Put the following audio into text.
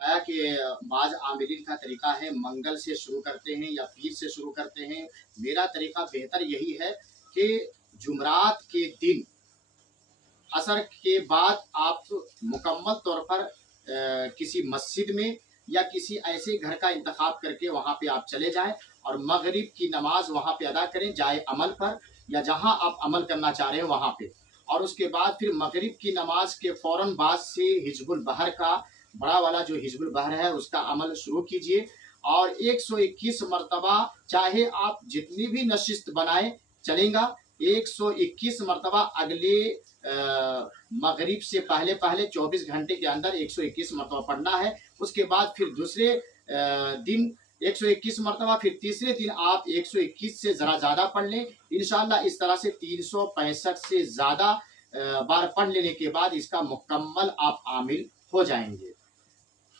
है कि बाज़ आमिलीन का तरीका है मंगल से शुरू करते हैं या पीर से शुरू करते हैं। मेरा तरीका बेहतर यही है कि जुमरात के दिन असर के बाद आप मुकम्मल तौर पर किसी मस्जिद में या किसी ऐसे घर का इंतखाब करके वहाँ पे आप चले जाएं और मगरिब की नमाज वहाँ पे अदा करें, जाए अमल पर या जहाँ आप अमल करना चाह रहे हैं वहाँ पे। और उसके बाद फिर मगरिब की नमाज के फ़ौरन बाद से हिजबुल बहर का बड़ा वाला जो हिजबुल बहर है उसका अमल शुरू कीजिए और 121 मरतबा चाहे आप जितनी भी नशिस्त बनाएं चलेगा, 121 मरतबा अगले मगरिब से पहले पहले 24 घंटे के अंदर 121 मरतबा पढ़ना है। उसके बाद फिर दूसरे दिन 121 मरतबा, फिर तीसरे दिन आप 121 से ज़रा ज़्यादा पढ़ लें। इंशाअल्लाह इस तरह से 365 से ज़्यादा बार पढ़ लेने के बाद इसका मुकम्मल आप आमिल हो जाएंगे।